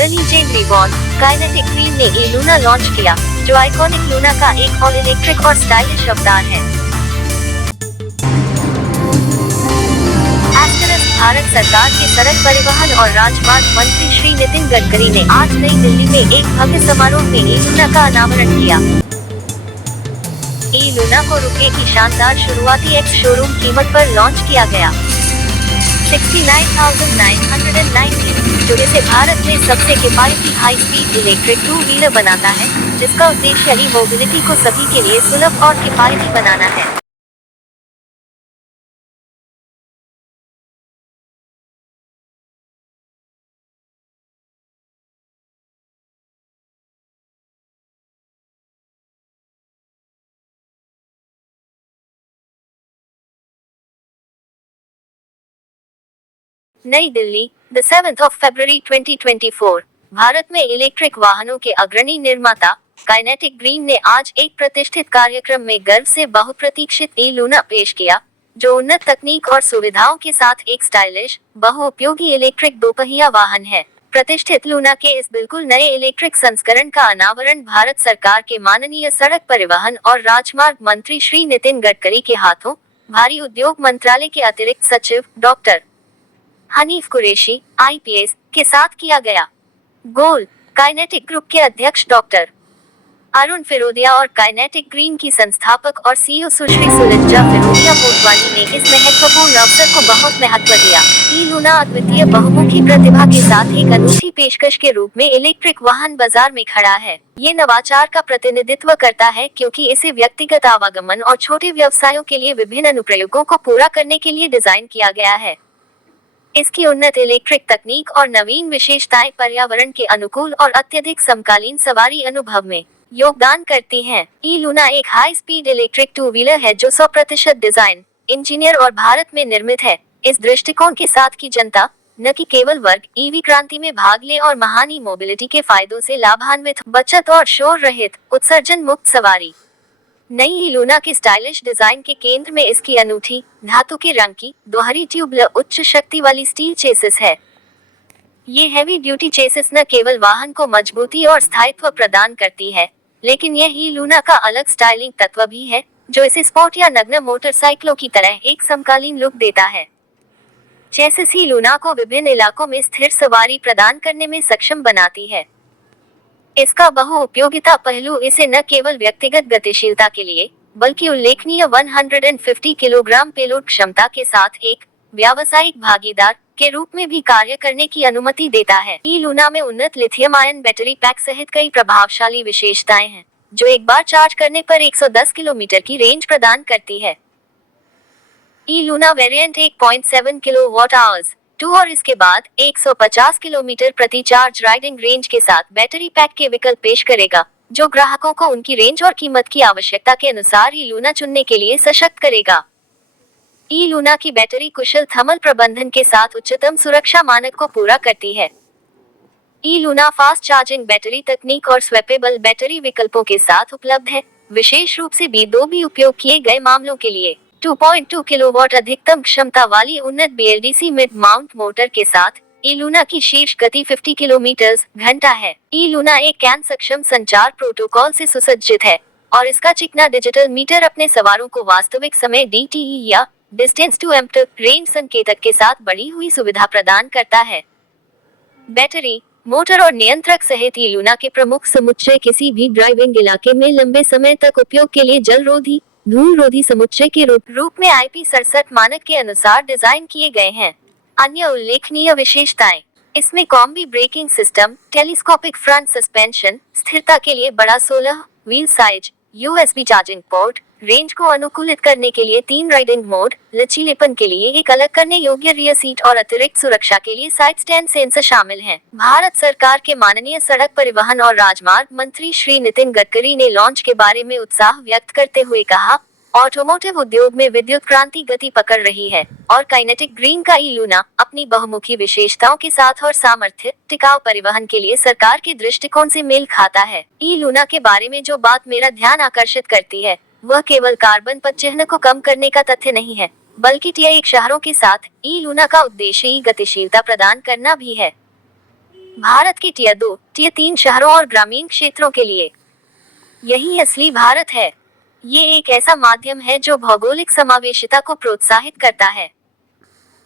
दिल्ली जेन ribbon kinetic green ने E Luna launch किया, जो आइकॉनिक लूना का एक ऑल इलेक्ट्रिक और स्टाइलिश अवतार है। भारत सरकार के सड़क परिवहन और राजमार्ग मंत्री श्री नितिन गडकरी ने आज नई दिल्ली में एक भव्य समारोह में ई लूना का अनावरण किया। ई लूना को रुपये की शानदार शुरुआती एक्स शोरूम कीमत पर लॉन्च किया गया 69,990, जो इसे भारत में सबसे किफायती high speed electric two wheeler बनाता है, जिसका उद्देश्य ई मोबिलिटी को सभी के लिए सुलभ और किफायती बनाना है। नई दिल्ली, 7 फरवरी 2024। भारत में इलेक्ट्रिक वाहनों के अग्रणी निर्माता काइनेटिक ग्रीन ने आज एक प्रतिष्ठित कार्यक्रम में गर्व से बहुप्रतीक्षित ई लूना पेश किया, जो उन्नत तकनीक और सुविधाओं के साथ एक स्टाइलिश, बहुउपयोगी इलेक्ट्रिक दोपहिया वाहन है। प्रतिष्ठित लूना के इस बिल्कुल नए इलेक्ट्रिक संस्करण का अनावरण भारत सरकार के माननीय सड़क परिवहन और राजमार्ग मंत्री श्री नितिन गडकरी के हाथों भारी उद्योग मंत्रालय के अतिरिक्त सचिव डॉक्टर हनीफ कुरैशी IPS के साथ किया गया। गोल काइनेटिक ग्रुप के अध्यक्ष डॉक्टर अरुण फिरोदिया और काइनेटिक ग्रीन की संस्थापक और CEO सुश्री सुलज्जा फिरोदिया मोटवानी ने इस महत्वपूर्ण अवसर को बहुत महत्व दिया। ई लूना अद्वितीय बहुमुखी प्रतिभा के साथ एक अनूठी पेशकश के रूप में इलेक्ट्रिक वाहन बाजार में खड़ा है। ये नवाचार का प्रतिनिधित्व करता है क्योंकि इसे व्यक्तिगत आवागमन और छोटे व्यवसायों के लिए विभिन्न अनुप्रयोगों को पूरा करने के लिए डिजाइन किया गया है। इसकी उन्नत इलेक्ट्रिक तकनीक और नवीन विशेषताएं पर्यावरण के अनुकूल और अत्यधिक समकालीन सवारी अनुभव में योगदान करती हैं। ई लूना एक high speed electric two wheeler है जो 100% डिजाइन, इंजीनियर और भारत में निर्मित है। इस दृष्टिकोण के साथ की जनता न कि केवल वर्ग EV क्रांति में भाग ले और महान ई मोबिलिटी के फायदों से लाभान्वित, बचत और शोर रहित, उत्सर्जन मुक्त सवारी। नई ई लूना के स्टाइलिश डिजाइन के केंद्र में इसकी अनूठी धातु के रंग की दोहरी ट्यूबुलर उच्च शक्ति वाली स्टील चेसिस है। ये हैवी ड्यूटी चेसिस न केवल वाहन को मजबूती और स्थायित्व प्रदान करती है, लेकिन यह ई लूना का अलग स्टाइलिंग तत्व भी है, जो इसे स्पोर्ट या नग्न मोटरसाइकिलों की तरह एक समकालीन लुक देता है। चेसिस ई लूना को विभिन्न इलाकों में स्थिर सवारी प्रदान करने में सक्षम बनाती है। इसका बहुउपयोगिता पहलू इसे न केवल व्यक्तिगत गतिशीलता के लिए, बल्कि उल्लेखनीय 150 किलोग्राम पेलोड क्षमता के साथ एक व्यावसायिक भागीदार के रूप में भी कार्य करने की अनुमति देता है। ई लूना में उन्नत लिथियम आयन बैटरी पैक सहित कई प्रभावशाली विशेषताएं हैं, जो एक बार चार्ज करने पर 110 किलोमीटर की रेंज प्रदान करती है। ई लूना वेरिएंट 1.7 किलोवाट आवर्स 2 और इसके बाद 150 किलोमीटर प्रति चार्ज राइडिंग रेंज के साथ बैटरी पैक के विकल्प पेश करेगा, जो ग्राहकों को उनकी रेंज और कीमत की आवश्यकता के अनुसार ई लूना चुनने के लिए सशक्त करेगा। ई लूना की बैटरी कुशल थर्मल प्रबंधन के साथ उच्चतम सुरक्षा मानक को पूरा करती है। ई लूना फास्ट चार्जिंग बैटरी तकनीक और स्वैपेबल बैटरी विकल्पों के साथ उपलब्ध है, विशेष रूप से B2B उपयोग किए गए मामलों के लिए। 2.2 किलोवाट अधिकतम क्षमता वाली उन्नत BLDC मिड माउंट मोटर के साथ ई लूना की शीर्ष गति 50 किलोमीटर घंटा है। ई लूना एक कैन सक्षम संचार प्रोटोकॉल से सुसज्जित है और इसका चिकना डिजिटल मीटर अपने सवारों को वास्तविक समय DTE या डिस्टेंस टू एम्प्टी रेंज संकेतक के साथ बढ़ी हुई सुविधा प्रदान करता है। बैटरी, मोटर और नियंत्रक सहित ई लूना के प्रमुख समुच्चय किसी भी ड्राइविंग इलाके में लंबे समय तक उपयोग के लिए जलरोधी, धूल-रोधी समुच्चय के रूप में IP67 मानक के अनुसार डिजाइन किए गए हैं। अन्य उल्लेखनीय विशेषताएं, इसमें combi braking system, telescopic front suspension, स्थिरता के लिए बड़ा 16 wheel size, USB charging port, range को अनुकूलित करने के लिए 3 राइडिंग मोड, लचीलेपन के लिए एक अलग करने योग्य रियर सीट और अतिरिक्त सुरक्षा के लिए साइड स्टैंड सेंसर शामिल हैं। भारत सरकार के माननीय सड़क परिवहन और राजमार्ग मंत्री श्री नितिन गडकरी ने लॉन्च के बारे में उत्साह व्यक्त करते हुए कहा, ऑटोमोटिव उद्योग में विद्युत क्रांति गति पकड़ रही है और काइनेटिक ग्रीन का ई लूना अपनी बहुमुखी विशेषताओं के साथ और सामर्थ्य, टिकाऊ परिवहन के लिए सरकार के दृष्टिकोण से मेल खाता है। ई लूना के बारे में जो बात मेरा ध्यान आकर्षित करती है, वह केवल कार्बन पदचिह्न को कम करने का तथ्य नहीं है, बल्कि टियर शहरों के साथ ई लूना का उद्देश्य गतिशीलता प्रदान करना भी है। भारत के टियर 2, टियर 3 शहरों और ग्रामीण क्षेत्रों के लिए। यही असली भारत है। ये एक ऐसा माध्यम है जो भौगोलिक समावेशिता को प्रोत्साहित करता है।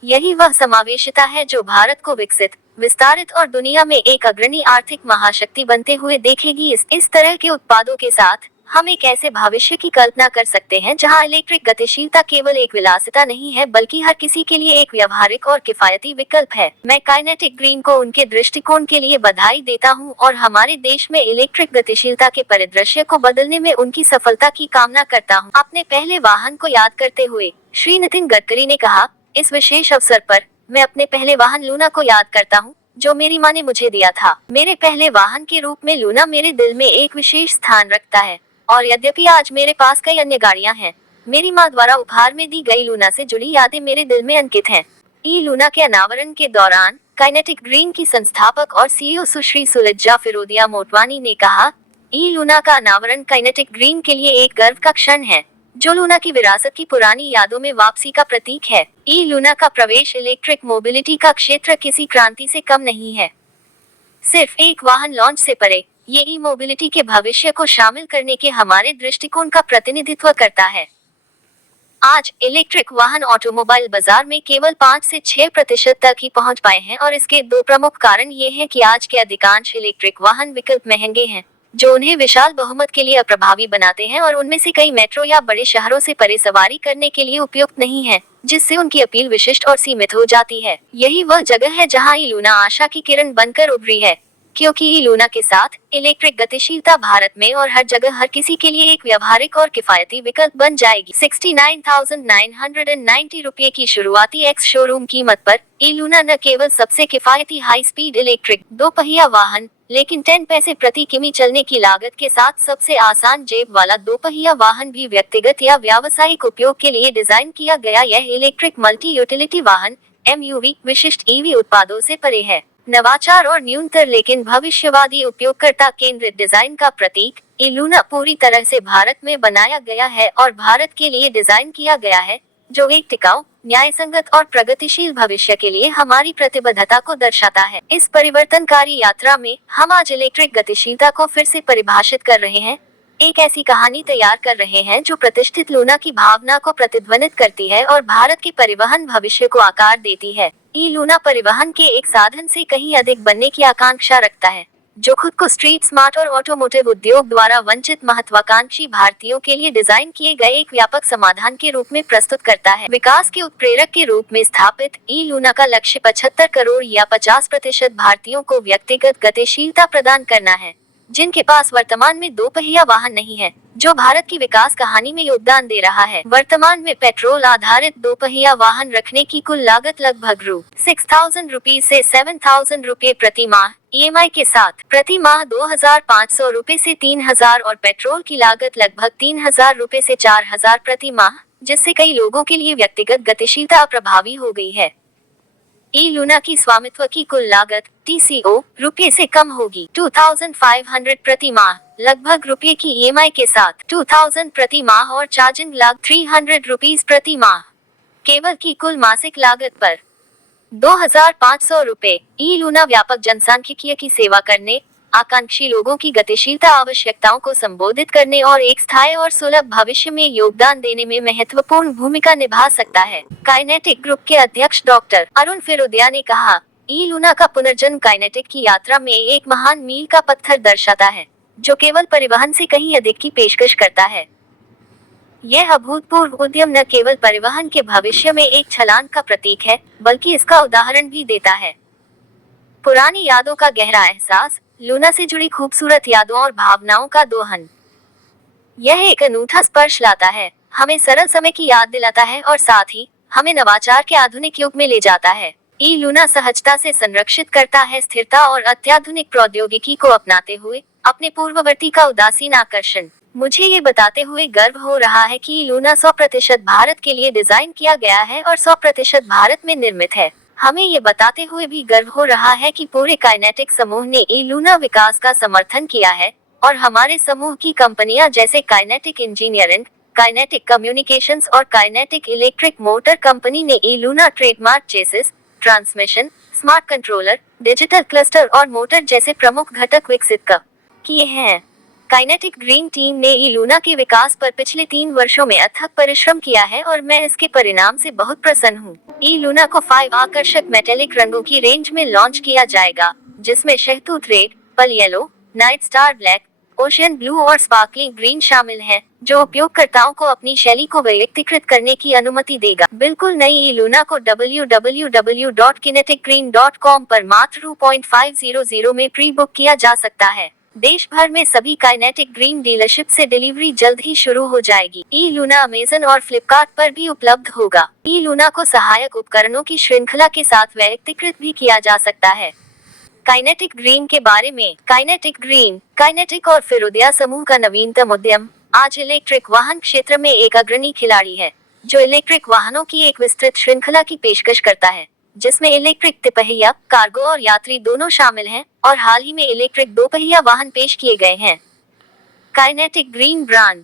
यही वह समावेशिता है जो भारत को विकसित, विस्तारित और दुनिया में एक अग्रणी आर्थिक महाशक्ति बनते हुए देखेगी। इस तरह के उत्पादों के साथ हम एक ऐसे भविष्य की कल्पना कर सकते हैं जहां इलेक्ट्रिक गतिशीलता केवल एक विलासिता नहीं है बल्कि हर किसी के लिए एक व्यवहारिक और किफायती विकल्प है। मैं काइनेटिक ग्रीन को उनके दृष्टिकोण के लिए बधाई देता हूं और हमारे देश में इलेक्ट्रिक गतिशीलता के परिदृश्य को बदलने में उनकी सफलता की कामना करता हूं। अपने पहले वाहन को याद करते हुए श्री नितिन गडकरी ने कहा, इस विशेष अवसर पर मैं अपने पहले वाहन लूना को याद करता हूँ जो मेरी माँ ने मुझे दिया था। मेरे पहले वाहन के रूप में लूना मेरे दिल में एक विशेष स्थान रखता है और यद्यपि आज मेरे पास कई अन्य गाड़ियाँ हैं, मेरी माँ द्वारा उपहार में दी गई लूना से जुड़ी यादें मेरे दिल में अंकित हैं। ई लूना के अनावरण के दौरान काइनेटिक ग्रीन की संस्थापक और सीईओ सुश्री सुलज्जा फिरोदिया मोटवानी ने कहा, ई लूना का अनावरण काइनेटिक ग्रीन के लिए एक गर्व का क्षण है जो लूना की विरासत की पुरानी यादों में वापसी का प्रतीक है। ई लूना का प्रवेश इलेक्ट्रिक मोबिलिटी का क्षेत्र किसी क्रांति से कम नहीं है। सिर्फ एक वाहन लॉन्च से परे, ये ई मोबिलिटी के भविष्य को शामिल करने के हमारे दृष्टिकोण का प्रतिनिधित्व करता है। आज इलेक्ट्रिक वाहन ऑटोमोबाइल बाजार में केवल 5 से 6% तक ही पहुंच पाए हैं और इसके दो प्रमुख कारण ये हैं कि आज के अधिकांश इलेक्ट्रिक वाहन विकल्प महंगे हैं जो उन्हें विशाल बहुमत के लिए अप्रभावी बनाते हैं और उनमें से कई मेट्रो या बड़े शहरों से परे सवारी करने के लिए उपयुक्त नहीं है, जिससे उनकी अपील विशिष्ट और सीमित हो जाती है। यही वह जगह है जहां ई लूना आशा की किरण बनकर उभरी है, क्योंकि ई लूना के साथ इलेक्ट्रिक गतिशीलता भारत में और हर जगह हर किसी के लिए एक व्यवहारिक और किफायती विकल्प बन जाएगी। 69,990 रुपये की शुरुआती एक्स शोरूम कीमत पर ई लूना न केवल सबसे किफायती हाई स्पीड इलेक्ट्रिक दो पहिया वाहन, लेकिन 10 पैसे प्रति किमी चलने की लागत के साथ सबसे आसान जेब वाला दो पहिया वाहन भी व्यक्तिगत या व्यावसायिक उपयोग के लिए डिजाइन किया गया यह इलेक्ट्रिक मल्टी यूटिलिटी वाहन MUV विशिष्ट EV उत्पादों से परे है। नवाचार और न्यूनतर लेकिन भविष्यवादी उपयोगकर्ता केंद्रित डिजाइन का प्रतीक, ई लूना पूरी तरह से भारत में बनाया गया है और भारत के लिए डिजाइन किया गया है, जो एक टिकाऊ, न्यायसंगत और प्रगतिशील भविष्य के लिए हमारी प्रतिबद्धता को दर्शाता है। इस परिवर्तनकारी यात्रा में हम आज इलेक्ट्रिक गतिशीलता को फिर से परिभाषित कर रहे हैं, एक ऐसी कहानी तैयार कर रहे हैं जो प्रतिष्ठित लूना की भावना को प्रतिध्वनित करती है और भारत के परिवहन भविष्य को आकार देती है। ई लूना परिवहन के एक साधन से कहीं अधिक बनने की आकांक्षा रखता है, जो खुद को स्ट्रीट स्मार्ट और ऑटोमोटिव उद्योग द्वारा वंचित महत्वाकांक्षी भारतीयों के लिए डिजाइन किए गए एक व्यापक समाधान के रूप में प्रस्तुत करता है। विकास के उत्प्रेरक के रूप में स्थापित ई लूना का लक्ष्य 75 करोड़ या 50% भारतीयों को व्यक्तिगत गतिशीलता प्रदान करना है, जिनके पास वर्तमान में दो पहिया वाहन नहीं है, जो भारत की विकास कहानी में योगदान दे रहा है। वर्तमान में पेट्रोल आधारित दो पहिया वाहन रखने की कुल लागत लगभग ₹6,000 से ₹7,000 प्रति माह EMI के साथ, प्रति माह ₹2,500 से ₹3,000 और पेट्रोल की लागत लगभग ₹3,000 से ₹4,000 प्रति माह, जिससे कई लोगों के लिए व्यक्तिगत गतिशीलता अप्रभावी हो गई है। ई लूना की स्वामित्व की कुल लागत TCO रुपये से कम होगी। 2,500 प्रति माह, लगभग रुपये की EMI के साथ 2,000 प्रति माह और चार्जिंग लागत ₹300 प्रति माह। केवल की कुल मासिक लागत पर ₹2,500। ई लूना व्यापक जनसांख्यिकीय की सेवा करने, आकांक्षी लोगों की गतिशीलता आवश्यकताओं को संबोधित करने और एक स्थायी और सुलभ भविष्य में योगदान देने में महत्वपूर्ण भूमिका निभा सकता है। काइनेटिक ग्रुप के अध्यक्ष डॉक्टर अरुण फिरोदिया ने कहा, ई लूना का पुनर्जन्म काइनेटिक की यात्रा में एक महान मील का पत्थर दर्शाता है, जो केवल परिवहन से कहीं अधिक की पेशकश करता है। यह अभूतपूर्व उद्यम न केवल परिवहन के भविष्य में एक छलांग का प्रतीक है, बल्कि इसका उदाहरण भी देता है। पुरानी यादों का गहरा एहसास, लूना से जुड़ी खूबसूरत यादों और भावनाओं का दोहन। यह एक अनूठा स्पर्श लाता है, हमें सरल समय की याद दिलाता है और साथ ही हमें नवाचार के आधुनिक युग में ले जाता है। ई लूना सहजता से संरक्षित करता है स्थिरता और अत्याधुनिक प्रौद्योगिकी को अपनाते हुए अपने पूर्ववर्ती का उदासीन आकर्षण। मुझे ये बताते हुए गर्व हो रहा है कि ई लूना 100% भारत के लिए डिजाइन किया गया है और 100% भारत में निर्मित है। हमें ये बताते हुए भी गर्व हो रहा है कि पूरे काइनेटिक समूह ने ई लूना विकास का समर्थन किया है और हमारे समूह की कंपनियां जैसे काइनेटिक इंजीनियरिंग, काइनेटिक कम्युनिकेशंस और काइनेटिक इलेक्ट्रिक मोटर कंपनी ने E Luna trademark chassis, transmission, smart controller, digital cluster और मोटर जैसे प्रमुख घटक विकसित किए हैं। काइनेटिक ग्रीन टीम ने ई लूना के विकास पर पिछले 3 वर्षों में अथक परिश्रम किया है और मैं इसके परिणाम से बहुत प्रसन्न हूँ। ई लूना को 5 आकर्षक मेटेलिक रंगों की रेंज में लॉन्च किया जाएगा, जिसमें शहतूत रेड, पल yellow, night star black, ocean blue और स्पार्कलिंग ग्रीन शामिल हैं, जो उपयोगकर्ताओं को अपनी शैली को वैयक्तिकृत करने की अनुमति देगा। बिल्कुल नई ई लूना को www.kineticgreen.com पर मात्र $2.500 में प्री बुक किया जा सकता है। देश भर में सभी काइनेटिक ग्रीन डीलरशिप से डिलीवरी जल्द ही शुरू हो जाएगी। ई लूना अमेजन और फ्लिपकार्ट पर भी उपलब्ध होगा। ई लूना को सहायक उपकरणों की श्रृंखला के साथ वैयक्तिकृत भी किया जा सकता है। काइनेटिक ग्रीन के बारे में। काइनेटिक ग्रीन, काइनेटिक और फिरोदिया समूह का नवीनतम उद्यम, आज इलेक्ट्रिक वाहन क्षेत्र में एक अग्रणी खिलाड़ी है, जो इलेक्ट्रिक वाहनों की एक विस्तृत श्रृंखला की पेशकश करता है, जिसमें इलेक्ट्रिक तिपहिया, कार्गो और यात्री दोनों शामिल हैं, और हाल ही में इलेक्ट्रिक दोपहिया वाहन पेश किए गए हैं। Kinetic green brand.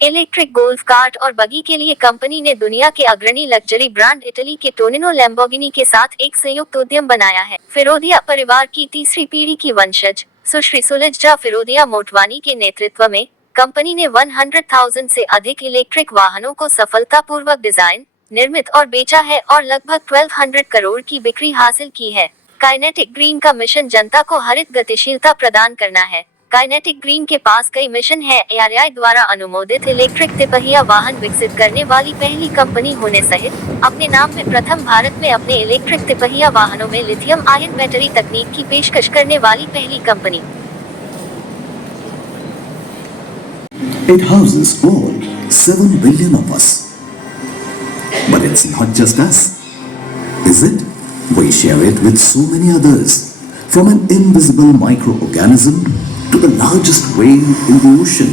Electric golf cart और बगी के लिए कंपनी ने दुनिया के अग्रणी लग्जरी ब्रांड इटली के टोनिनो लैम्बोर्गिनी के साथ एक संयुक्त उद्यम बनाया है। फिरोदिया परिवार की तीसरी पीढ़ी की वंशज सुश्री सुलज्जा फिरोदिया मोटवानी के नेतृत्व में कंपनी ने 100,000 से अधिक इलेक्ट्रिक वाहनों को सफलतापूर्वक डिजाइन, निर्मित और बेचा है और लगभग 1200 करोड़ की बिक्री हासिल की है। काइनेटिक ग्रीन का मिशन जनता को हरित गतिशीलता प्रदान करना है। काइनेटिक ग्रीन के पास कई मिशन है। ARAI द्वारा अनुमोदित इलेक्ट्रिक तिपहिया वाहन विकसित करने वाली पहली कंपनी होने सहित अपने नाम में प्रथम भारत में अपने इलेक्ट्रिक तिपहिया वाहनों में लिथियम आयन बैटरी तकनीक की पेशकश करने वाली पहली company. It houses all 7 billion of us. But it's not just us, is it? We share it with so many others, from an invisible microorganism to the largest whale in the ocean.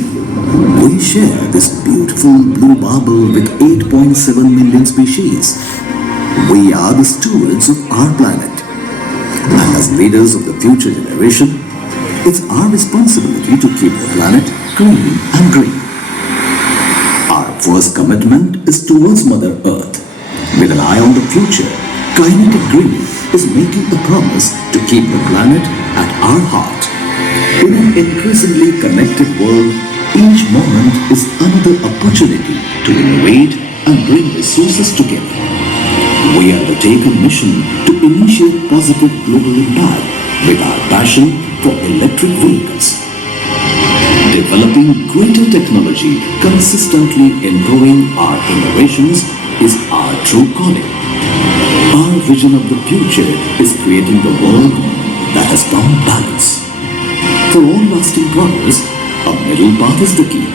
We share this beautiful blue bubble with 8.7 million species. We are the stewards of our planet. And as leaders of the future generation, it's our responsibility to keep the planet clean and green. Our first commitment is towards Mother Earth. With an eye on the future, Kinetic Green is making a promise to keep the planet at our heart. In an increasingly connected world, each moment is another opportunity to innovate and bring resources together. We undertake a mission to initiate positive global impact with our passion for electric vehicles. Developing greater technology, consistently improving our innovations is our true calling. Our vision of the future is creating the world that has found balance. For all lasting progress, a middle path is the key.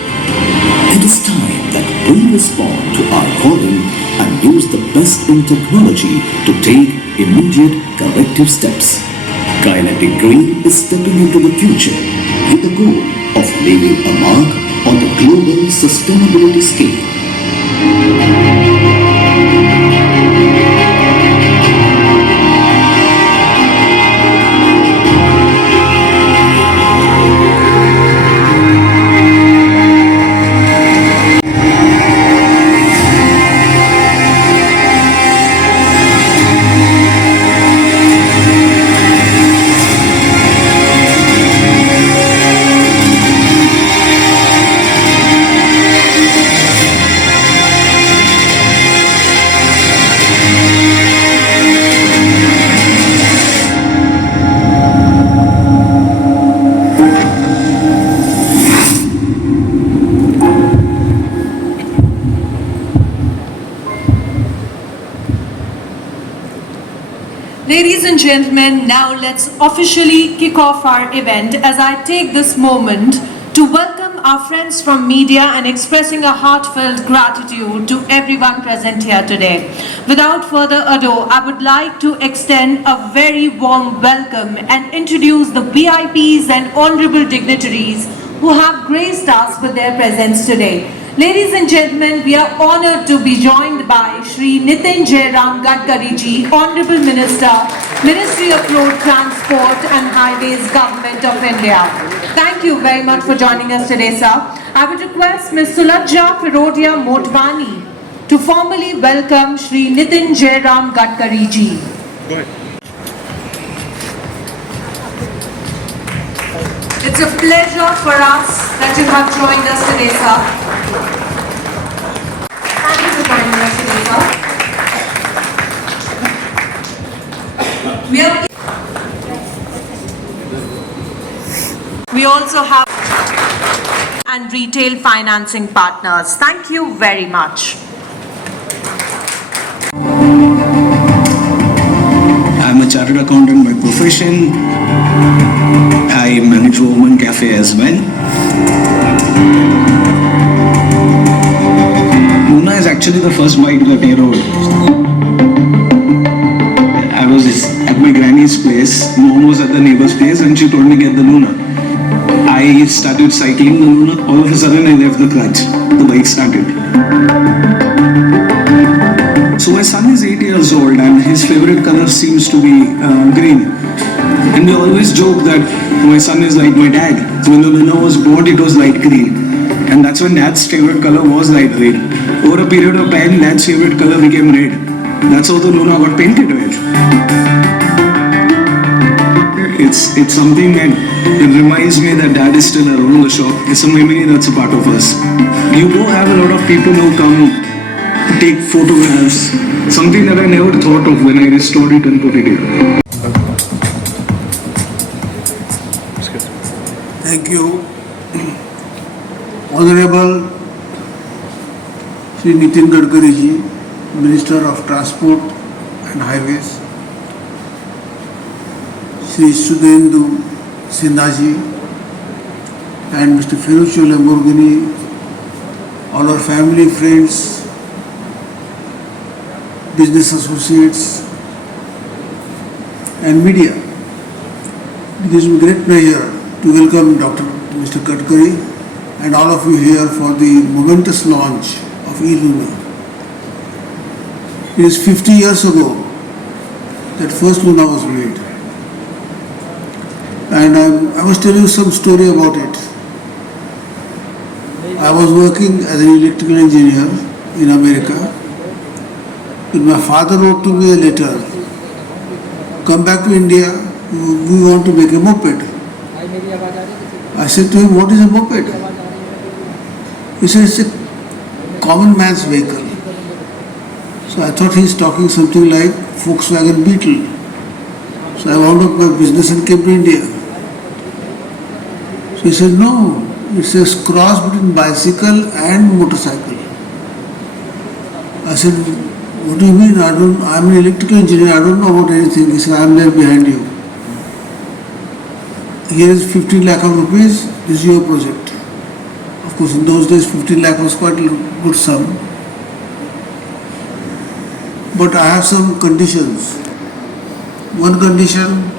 It is time that we respond to our calling and use the best in technology to take immediate corrective steps. Kinetic Green is stepping into the future with the goal of leaving a mark on the global sustainability scale. Ladies and gentlemen, now let's officially kick off our event as I take this moment to welcome our friends from media and expressing a heartfelt gratitude to everyone present here today. Without further ado, I would like to extend a very warm welcome and introduce the VIPs and honorable dignitaries who have graced us with their presence today. Ladies and gentlemen, we are honored to be joined by Shri Nitin Jairam Gadkari ji, Honorable Minister, Ministry of Road Transport and Highways, Government of India. Thank you very much for joining us today, sir. I would request Ms. Sulajja Firodia Motwani to formally welcome Shri Nitin Jairam Gadkari ji. Go ahead. It's a pleasure for us that you have joined us today, sir. Thank you for joining us today, sir. We also have and retail financing partners. Thank you very much. I'm a chartered accountant by profession. I manage Woman Cafe as well. Luna is actually the first bike that I rode. I was at my granny's place, mom was at the neighbor's place, and she told me get the Luna. I started cycling the Luna, all of a sudden I left the clutch. The bike started. So my son is 8 years old and his favorite color seems to be green. And we always joke that my son is like my dad. When the Luna was bought, it was light green. And that's when dad's favorite color was light green. Over a period of time, dad's favorite color became red. That's how the Luna got painted red. It's something that it reminds me that dad is still around the shop. It's a memory that's a part of us. You do have a lot of people who come take photographs, something that I never thought of when I restored it and put it here. Thank you. Honorable Shri Nitin Gadkari ji, Minister of Transport and Highways, Shri Sudhendu Sinha ji and Mr. Ferruccio Lamborghini, all our family, friends, business associates and media. It gives me great pleasure to welcome Dr. Mr. Gadkari and all of you here for the momentous launch of e-Luna. It is 50 years ago that first Luna was made. And I was telling you some story about it. I was working as an electrical engineer in America. When my father wrote to me a letter, come back to India, we want to make a moped. I said to him, what is a moped? He said, it's a common man's vehicle. So I thought he's talking something like Volkswagen Beetle. So I wound up my business and came to India. So he said, no, it's a cross between bicycle and motorcycle. I said, what do you mean? I'm an electrical engineer, I don't know about anything. He said, I'm there behind you. Here is 15 lakh of rupees, this is your project. Of course, in those days, 15 lakh was quite a good sum. But I have some conditions. One condition,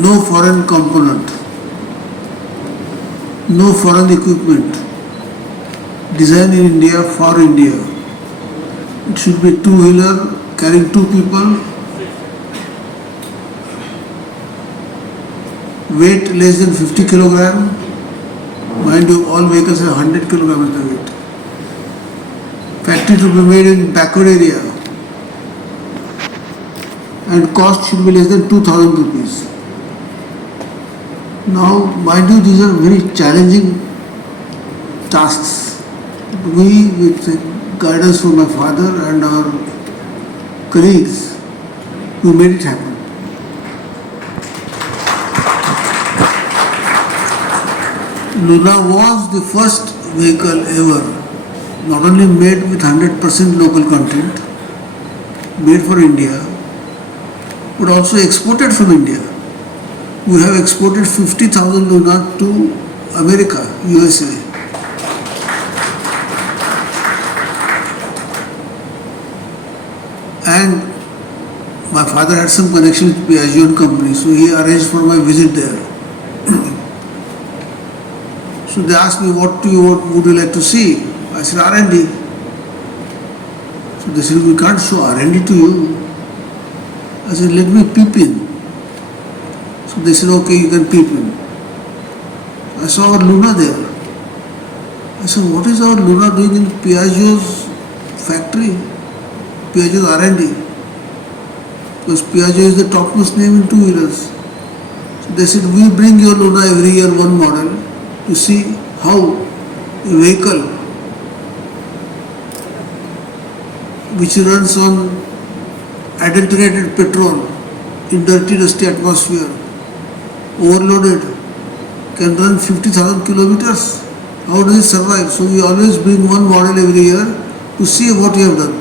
no foreign component, no foreign equipment, designed in India for India. It should be two-wheeler carrying two people, weight less than 50 kilogram. Mind you, all vehicles are 100 kilograms the weight. Factory to be made in backward area. And cost should be less than 2,000 rupees. Now, mind you, these are very challenging tasks. We, with guidance from my father and our colleagues, we made it happen. Luna was the first vehicle ever, not only made with 100% local content, made for India, but also exported from India. We have exported 50,000 Luna to America, USA. And my father had some connection with Piaggio and company, so he arranged for my visit there. So they asked me, what would you like to see? I said, R&D. So they said, we can't show R&D to you. I said, let me peep in. So they said, okay, you can peep in. I saw our Luna there. I said, what is our Luna doing in Piaggio's factory? Piaggio's R&D. Because Piaggio is the topmost name in two-wheelers. They said, we bring your Luna every year one model to see how a vehicle which runs on adulterated petrol in dirty, dusty atmosphere, overloaded, can run 50,000 kilometers. How does it survive? So we always bring one model every year to see what you have done.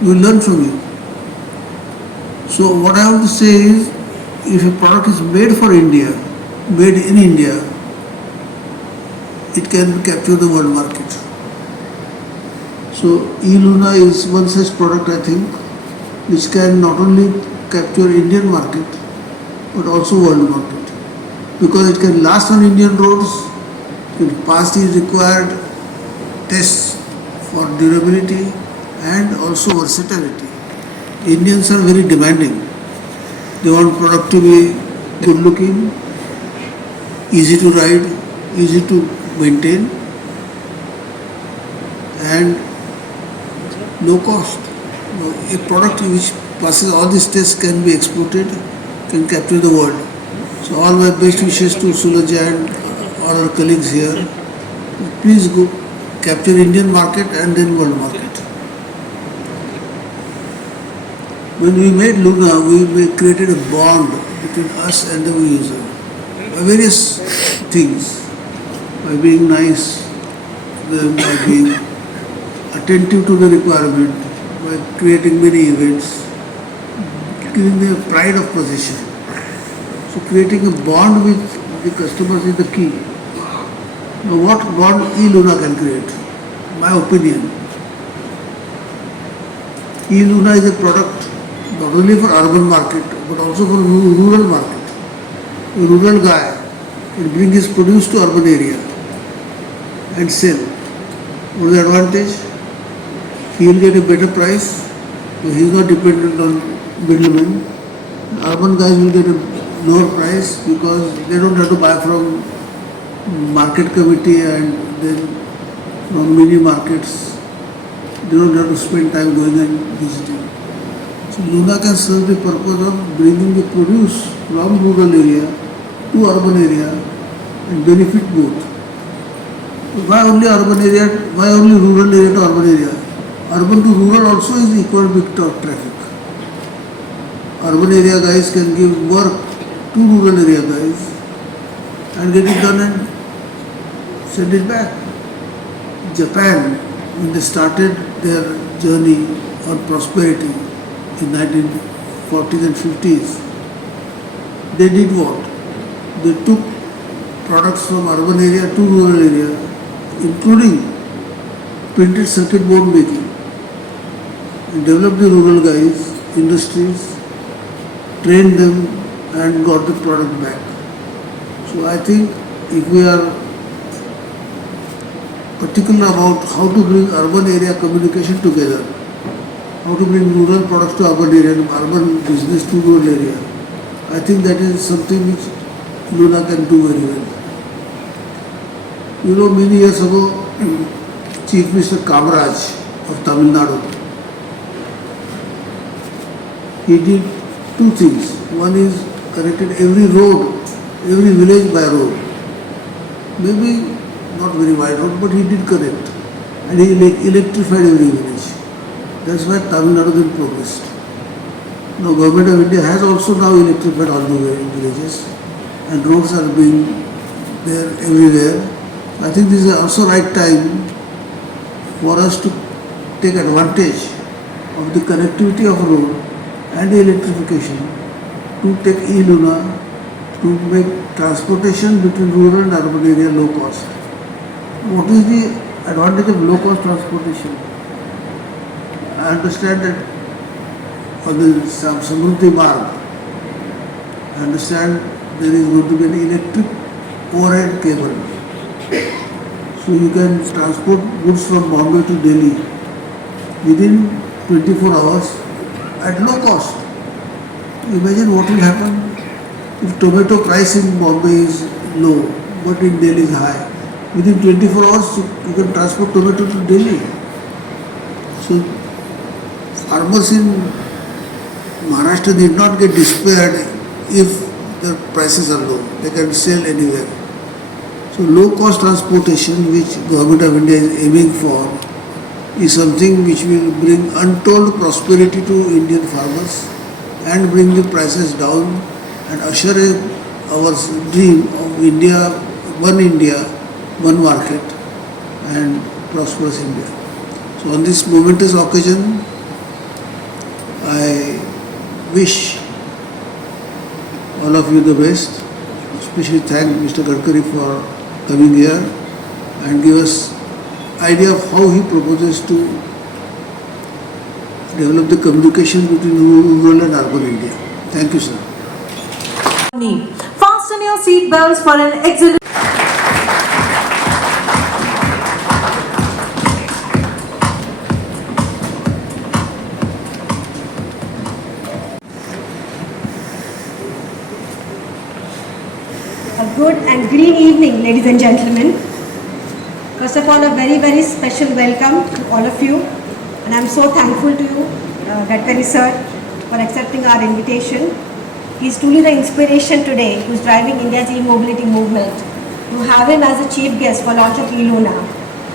We will learn from you. So what I want to say is, if a product is made for India, made in India, it can capture the world market. So e-Luna is one such product, I think, which can not only capture Indian market but also world market, because it can last on Indian roads, it can pass the required tests for durability and also versatility. Indians are very demanding. They want product to be good looking, easy to ride, easy to maintain, and low cost. A product which passes all these tests can be exported, can capture the world. So all my best wishes to Sulaja and all our colleagues here. Please go capture Indian market and then world market. When we made Luna, we created a bond between us and the user by various things, by being nice, by being attentive to the requirement, by creating many events, giving them a pride of possession. So creating a bond with the customers is the key. Now what bond e-Luna can create? My opinion. E-Luna is a product not only for urban market but also for rural market. A rural guy can bring his produce to urban area and sell. What is the advantage? He will get a better price, so he is not dependent on middlemen. Urban guys will get a lower price because they don't have to buy from market committee and then from mini markets. They don't have to spend time going and visiting. So Luna can serve the purpose of bringing the produce from rural area to urban area and benefit both. Why only urban area? Why only rural area to urban area? Urban to rural also is equal big traffic. Urban area guys can give work to rural area guys and get it done and send it back. Japan, when they started their journey on prosperity in 1940s and 50s, they did what? They took products from urban area to rural area, including printed circuit board making, and developed the rural guys, industries, trained them and got the product back. So I think if we are particular about how to bring urban area communication together, how to bring rural products to urban area and urban business to rural area, I think that is something which Luna can do very well. You know, many years ago, Chief Minister Kamaraj of Tamil Nadu, he did two things. One is connected every road, every village by road. Maybe not very wide road, but he did connect. And he electrified every village. That's why Tamil Nadu then progressed. Now Government of India has also now electrified all the villages and roads are being there everywhere. I think this is also right time for us to take advantage of the connectivity of road and the electrification to take e-Luna to make transportation between rural and urban area low cost. What is the advantage of low cost transportation? I understand that on the Samruddhi Marg, I understand there is going to be an electric overhead cable. So you can transport goods from Bombay to Delhi within 24 hours at low cost. Imagine what will happen if tomato price in Bombay is low but in Delhi is high. Within 24 hours you can transport tomato to Delhi. So farmers in Maharashtra did not get despaired if their prices are low. They can sell anywhere. So low cost transportation, which Government of India is aiming for, is something which will bring untold prosperity to Indian farmers and bring the prices down and usher our dream of India, one market and prosperous India. So on this momentous occasion, I wish all of you the best. Especially thank Mr. Gadkari for coming here and give us idea of how he proposes to develop the communication between rural and urban India. Thank you, sir. Fasten your seat belts for an excellent. A good and green evening, ladies and gentlemen. First of all, a very, very special welcome to all of you. And I'm so thankful to you, Gadkari sir, for accepting our invitation. He's truly the inspiration today who's driving India's e-mobility movement. To have him as a chief guest for launch of eLuna,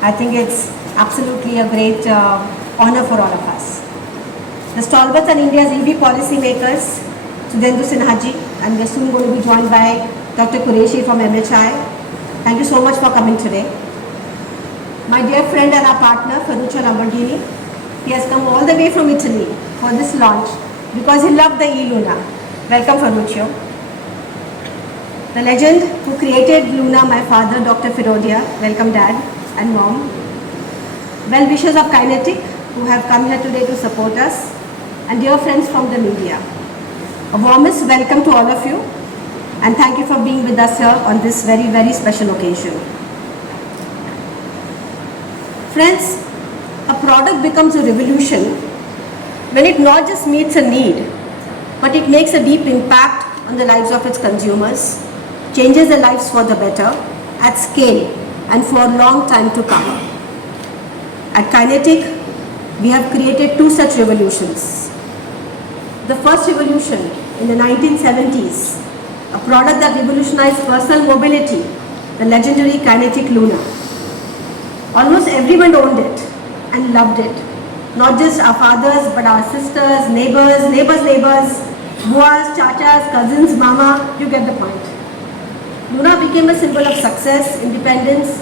I think it's absolutely a great honor for all of us. The stalwarts and India's EV policy makers, Sudhendu Sinha ji, and we're soon going to be joined by Dr. Qureshi from MHI. Thank you so much for coming today. My dear friend and our partner, Ferruccio Lamborghini, he has come all the way from Italy for this launch because he loved the eLuna. Welcome, Ferruccio. The legend who created Luna, my father, Dr. Firodia. Welcome, Dad and Mom. Well-wishers of Kinetic who have come here today to support us, and dear friends from the media. A warmest welcome to all of you, and thank you for being with us here on this very, very special occasion. Friends, a product becomes a revolution when it not just meets a need, but it makes a deep impact on the lives of its consumers, changes their lives for the better, at scale and for a long time to come. At Kinetic, we have created two such revolutions. The first revolution in the 1970s, a product that revolutionized personal mobility, the legendary Kinetic Luna. Almost everyone owned it and loved it. Not just our fathers, but our sisters, neighbors, buas, chachas, cousins, mama, you get the point. Luna became a symbol of success, independence,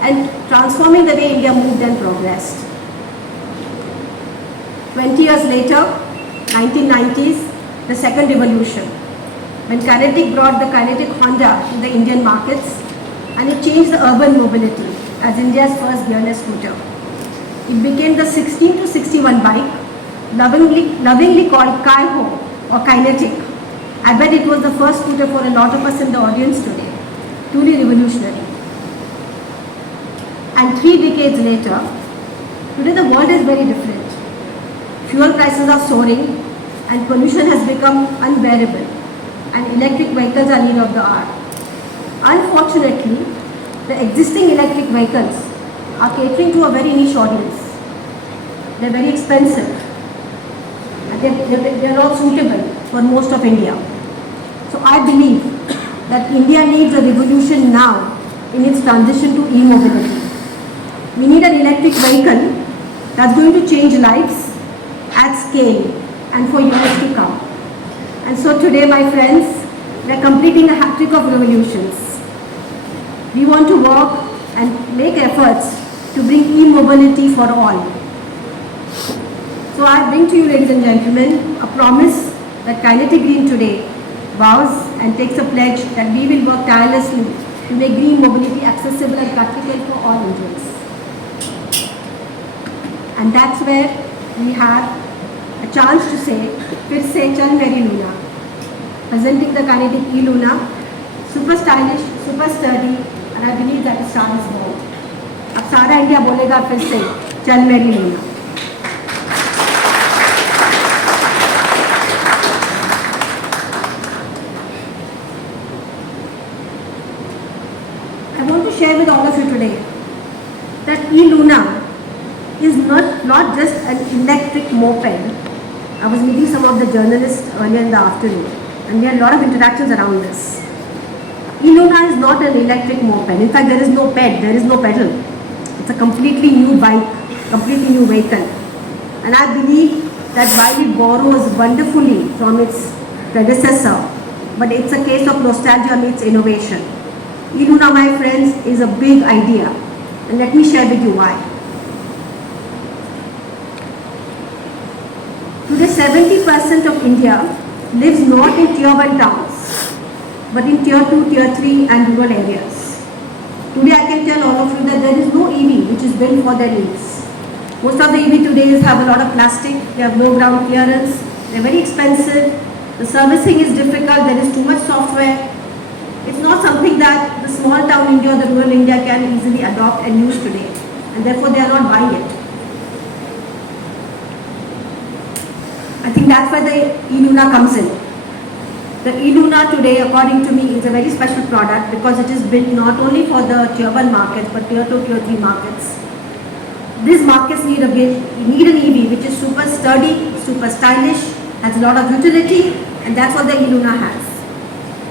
and transforming the way India moved and progressed. 20 years later, 1990s, the second revolution, when Kinetic brought the Kinetic Honda to the Indian markets, and it changed the urban mobility as India's first gearless scooter. It became the 16 to 61 bike, lovingly called Kaiho or Kinetic. I bet it was the first scooter for a lot of us in the audience today. Truly revolutionary. And 3 decades later, today the world is very different. Fuel prices are soaring and pollution has become unbearable, and electric vehicles are need of the hour. Unfortunately, the existing electric vehicles are catering to a very niche audience. They're very expensive and they're not suitable for most of India. So I believe that India needs a revolution now in its transition to e-mobility. We need an electric vehicle that's going to change lives at scale and for years to come. And so today, my friends, we are completing a hat-trick of revolutions. We want to work and make efforts to bring e-mobility for all. So I bring to you, ladies and gentlemen, a promise that Kinetic Green today vows and takes a pledge that we will work tirelessly to make green mobility accessible and practical for all Indians. And that's where we have a chance to say, Fir Se Chal Meri Luna, presenting the Kinetic eLuna, super stylish, super sturdy, and I believe that the star is born. अब सारा India बोलेगा फिर से चल मेरी Luna. I want to share with all of you today that eLuna is not just an electric moped. I was meeting some of the journalists earlier in the afternoon. and we had a lot of interactions around this. E-Luna is not an electric moped. In fact, there is no ped, there is no pedal. It's a completely new bike, completely new vehicle. And I believe that while it borrows wonderfully from its predecessor, but it's a case of nostalgia meets innovation. E-Luna, my friends, is a big idea. And let me share with you why. Today, 70% of India lives not in tier 1 towns, but in tier 2, tier 3 and rural areas. Today, I can tell all of you that there is no EV which is built for their needs. Most of the EV today have a lot of plastic, they have low ground clearance, they are very expensive, the servicing is difficult, there is too much software. It's not something that the small town India or the rural India can easily adopt and use today, and therefore they are not buying it. I think that's where the E-Luna comes in. The E-Luna today, according to me, is a very special product because it is built not only for the tier 1 markets but tier 2, tier 3 markets. These markets need an EV which is super sturdy, super stylish, has a lot of utility, and that's what the E-Luna has.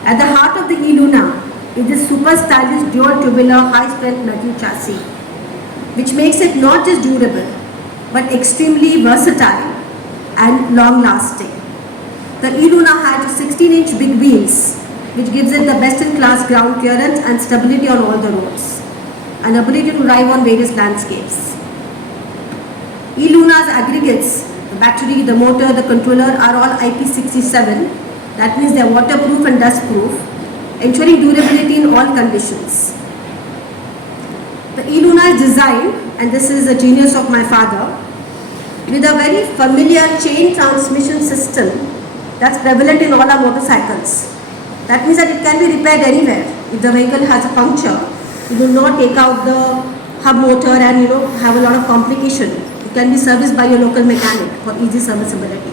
At the heart of the E-Luna is this super stylish dual tubular high strength metal chassis, which makes it not just durable but extremely versatile and long lasting. The E-Luna has 16-inch big wheels which gives it the best in class ground clearance and stability on all the roads, and ability to drive on various landscapes. E-Luna's aggregates, the battery, the motor, the controller are all IP67, that means they are waterproof and dust proof, ensuring durability in all conditions. The E-Luna is designed, and this is a genius of my father, with a very familiar chain transmission system that's prevalent in all our motorcycles. That means that it can be repaired anywhere. If the vehicle has a puncture, you do not take out the hub motor and have a lot of complication. It can be serviced by your local mechanic for easy serviceability.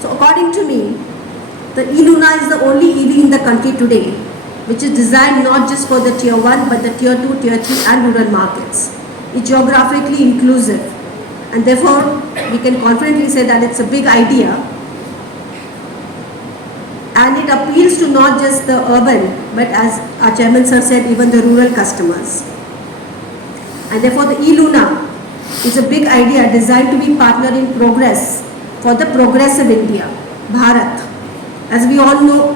So according to me, the E-Luna is the only EV in the country today which is designed not just for the tier 1 but the tier 2, tier 3 and rural markets. It's geographically inclusive, and therefore we can confidently say that it's a big idea, and it appeals to not just the urban but, as our chairman sir said, even the rural customers. And therefore the E-Luna is a big idea designed to be partner in progress for the progressive India, Bharat. As we all know,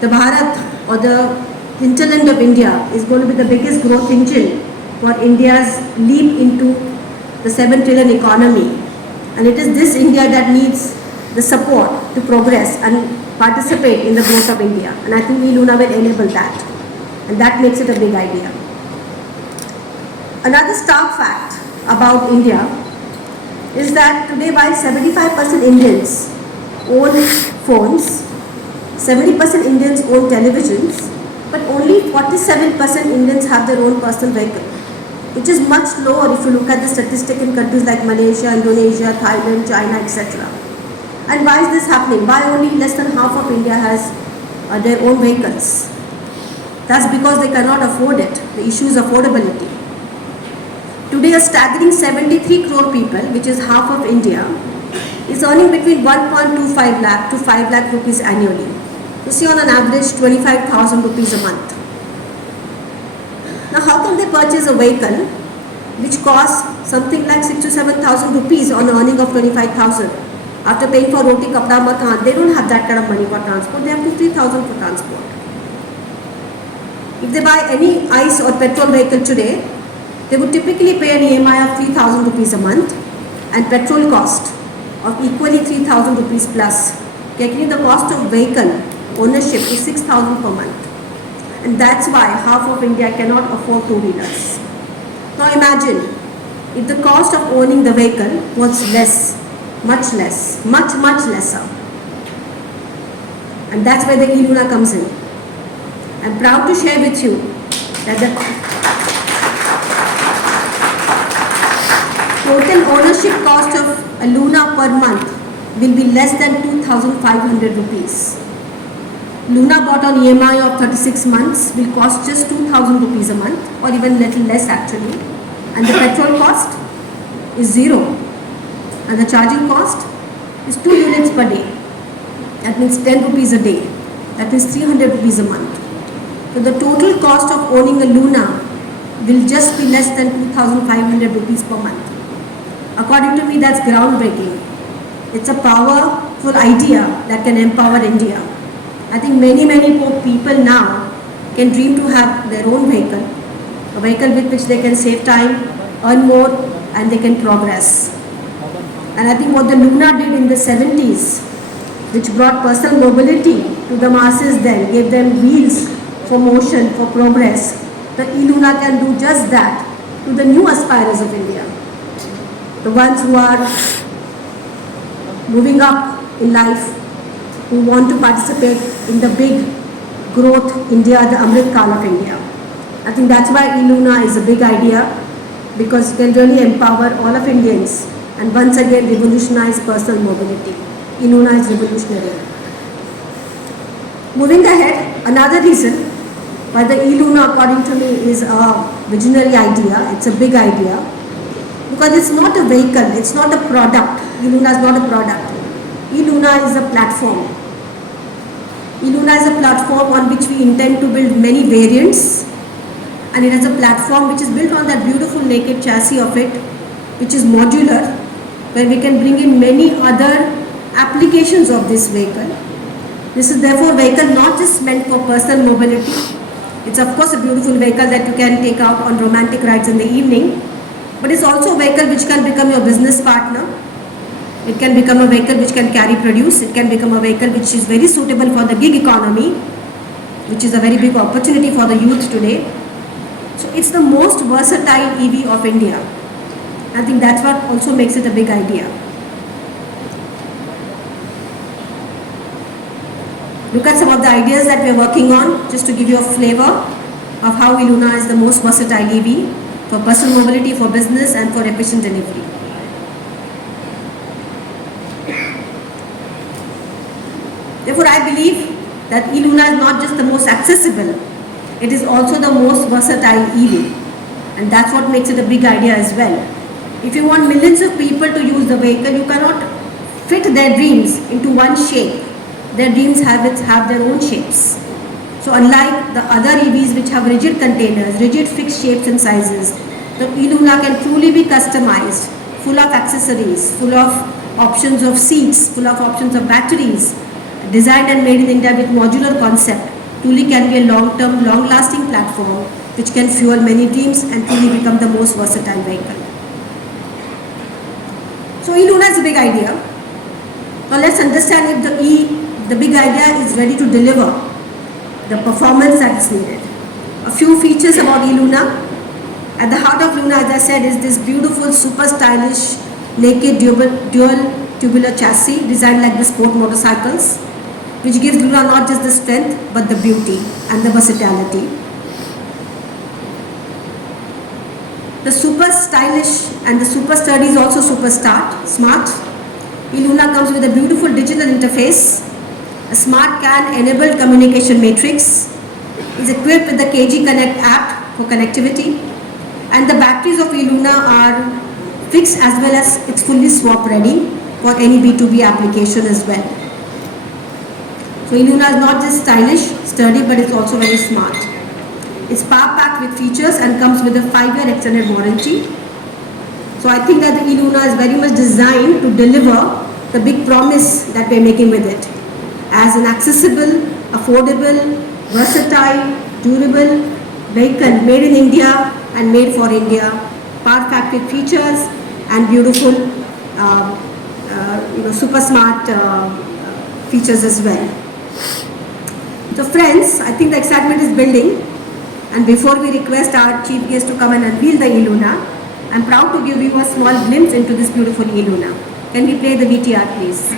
the Bharat or the hinterland of India is going to be the biggest growth engine for India's leap into the 7 trillion economy. And it is this India that needs the support to progress and participate in the growth of India. And I think E-Luna will enable that. And that makes it a big idea. Another stark fact about India is that today while 75% Indians own phones, 70% Indians own televisions, but only 47% Indians have their own personal vehicle, which is much lower if you look at the statistic in countries like Malaysia, Indonesia, Thailand, China, etc. And why is this happening? Why only less than half of India has their own vehicles? That's because they cannot afford it. The issue is affordability. Today a staggering 73 crore people, which is half of India, is earning between 1.25 lakh to 5 lakh rupees annually. You see, on an average 25,000 rupees a month. Now how can they purchase a vehicle which costs something like 6 to 7,000 rupees on an earning of 25,000? After paying for roti, kapda, makan, they don't have that kind of money for transport. They have 2,000-3,000 for transport. If they buy any ICE or petrol vehicle today, they would typically pay an EMI of 3,000 rupees a month and petrol cost of equally 3,000 rupees plus, taking the cost of vehicle ownership to 6,000 per month. And that's why half of India cannot afford two-wheelers. Now imagine if the cost of owning the vehicle was less, much lesser. And that's where the E-Luna comes in. I'm proud to share with you that the total ownership cost of a Luna per month will be less than 2,500 rupees. Luna bought on EMI of 36 months will cost just 2,000 rupees a month, or even little less actually. And the petrol cost is 0. And the charging cost is 2 units per day. That means 10 rupees a day. That means 300 rupees a month. So the total cost of owning a Luna will just be less than 2,500 rupees per month. According to me, that's groundbreaking. It's a powerful idea that can empower India. I think many more people now can dream to have their own vehicle, a vehicle with which they can save time, earn more, and they can progress. And I think what the Luna did in the 70s, which brought personal mobility to the masses then, gave them wheels for motion, for progress, the e-Luna can do just that to the new aspirers of India. The ones who are moving up in life, who want to participate in the big growth India, the Amrit Kal of India. I think that's why e-Luna is a big idea, because it can really empower all of Indians and once again revolutionize personal mobility. e-Luna is revolutionary. Moving ahead, another reason why the e-Luna, according to me, is a visionary idea, it's a big idea, because it's not a vehicle, it's not a product. e-Luna is not a product. e-Luna is a platform. e-Luna is a platform on which we intend to build many variants, and it has a platform which is built on that beautiful naked chassis of it, which is modular, where we can bring in many other applications of this vehicle. This is therefore a vehicle not just meant for personal mobility. It's of course a beautiful vehicle that you can take out on romantic rides in the evening, but it's also a vehicle which can become your business partner. It can become a vehicle which can carry produce. It can become a vehicle which is very suitable for the gig economy, which is a very big opportunity for the youth today. So it's the most versatile EV of India. I think that's what also makes it a big idea. Look at some of the ideas that we are working on, just to give you a flavor of how e-Luna is the most versatile EV for personal mobility, for business, and for efficient delivery. Therefore, I believe that e-Luna is not just the most accessible, it is also the most versatile EV, and that's what makes it a big idea as well. If you want millions of people to use the vehicle, you cannot fit their dreams into one shape. Their dreams have their own shapes. So unlike the other EVs which have rigid containers, rigid fixed shapes and sizes, the e-Luna can truly be customized, full of accessories, full of options of seats, full of options of batteries, designed and made in India with modular concept, truly can be a long-term, long-lasting platform which can fuel many dreams and truly become the most versatile vehicle. So e-Luna is a big idea. Now let's understand if the big idea is ready to deliver the performance that is needed. A few features about e-Luna. At the heart of Luna, as I said, is this beautiful, super stylish, naked dual tubular chassis designed like the sport motorcycles, which gives Luna not just the strength but the beauty and the versatility. The super stylish and the super sturdy is also super smart. e-Luna comes with a beautiful digital interface, a smart CAN enabled communication matrix, is equipped with the KG Connect app for connectivity, and the batteries of e-Luna are fixed as well as it's fully swap ready for any B2B application as well. So e-Luna is not just stylish, sturdy, but it's also very smart. It's power packed with features and comes with a 5-year extended warranty. So I think that the e-Luna is very much designed to deliver the big promise that we're making with it, as an accessible, affordable, versatile, durable vehicle made in India and made for India, power packed with features and beautiful, super smart features as well. So friends, I think the excitement is building, and before we request our chief guest to come and unveil the e-Luna, I'm proud to give you a small glimpse into this beautiful e-Luna. Can we play the VTR please?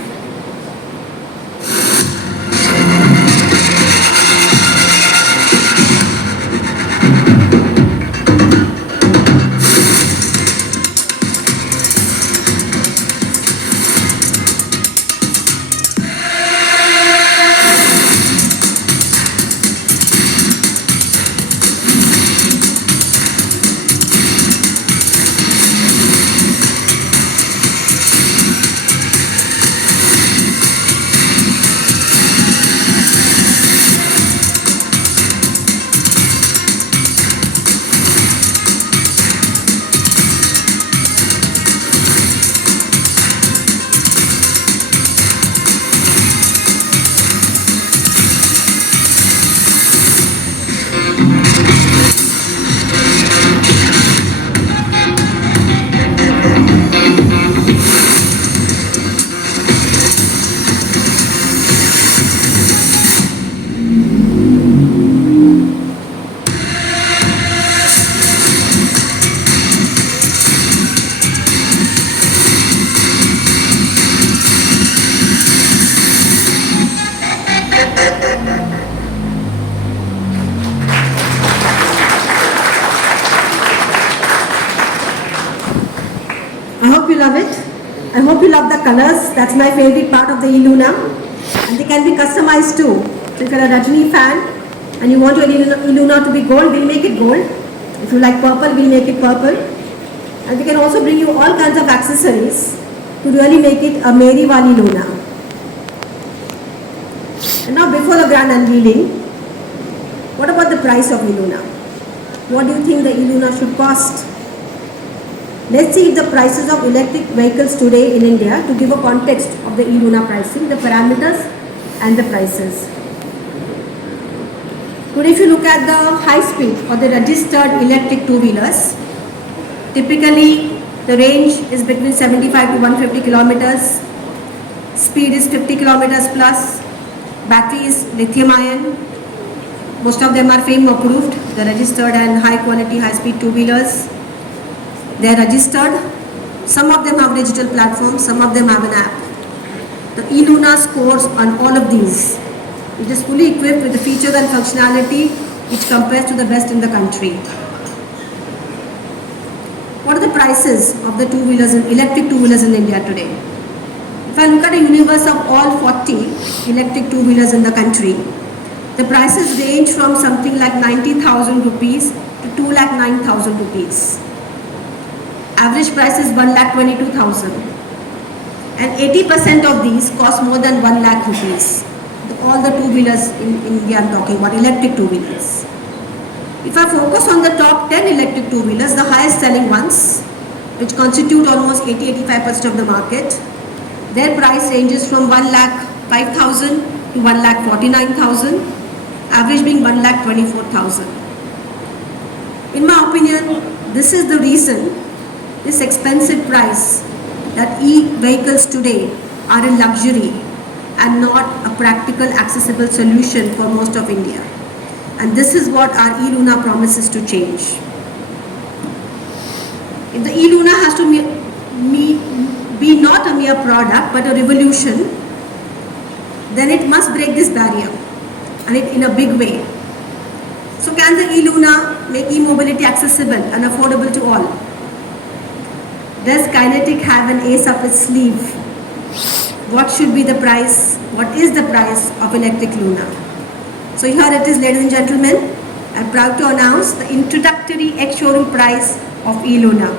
love it. I hope you love the colors. That's my favorite part of the e-Luna. And they can be customized too. So if you're a Rajni fan and you want your e-Luna to be gold, we'll make it gold. If you like purple, we'll make it purple. And we can also bring you all kinds of accessories to really make it a Meri Wali Luna. And now before the grand unveiling, what about the price of e-Luna? What do you think the e-Luna should cost? Let's see the prices of electric vehicles today in India to give a context of the e-Luna pricing, the parameters and the prices. Today if you look at the high speed or the registered electric two-wheelers, typically the range is between 75 to 150 kilometers, speed is 50 kilometers plus, battery is lithium ion, most of them are FAME approved, the registered and high quality high speed two-wheelers. They are registered, some of them have digital platforms, some of them have an app. The e-Luna scores on all of these. It is fully equipped with the features and functionality which compares to the best in the country. What are the prices of the two-wheelers, electric two-wheelers in India today? If I look at a universe of all 40 electric two-wheelers in the country, the prices range from something like 90,000 rupees to 2,09,000 rupees. Average price is 1,22,000. And 80% of these cost more than 1 lakh rupees. All the two-wheelers in India I'm talking about, electric two-wheelers. If I focus on the top 10 electric two-wheelers, the highest selling ones, which constitute almost 80-85% of the market, their price ranges from 1,05,000 to 1,49,000, average being 1,24,000. In my opinion, this is the reason this expensive price that e-vehicles today are a luxury and not a practical accessible solution for most of India. And this is what our e-Luna promises to change. If the e-Luna has to be not a mere product but a revolution, then it must break this barrier, and it in a big way. So can the e-Luna make e-mobility accessible and affordable to all? Does Kinetic have an ace up its sleeve? What should be the price? What is the price of electric Luna? So here it is, ladies and gentlemen. I'm proud to announce the introductory ex-showroom price of e-Luna.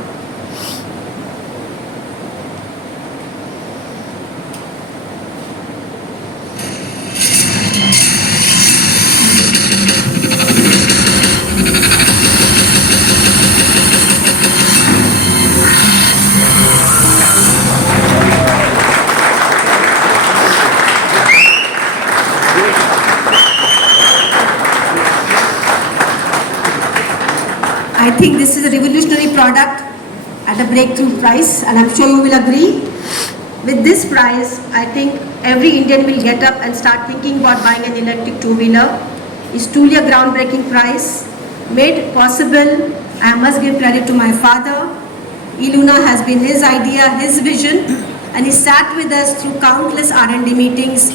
I think this is a revolutionary product at a breakthrough price, and I'm sure you will agree. With this price, I think every Indian will get up and start thinking about buying an electric two-wheeler. It's truly a groundbreaking price, made possible. I must give credit to my father. e-Luna has been his idea, his vision, and he sat with us through countless R&D meetings,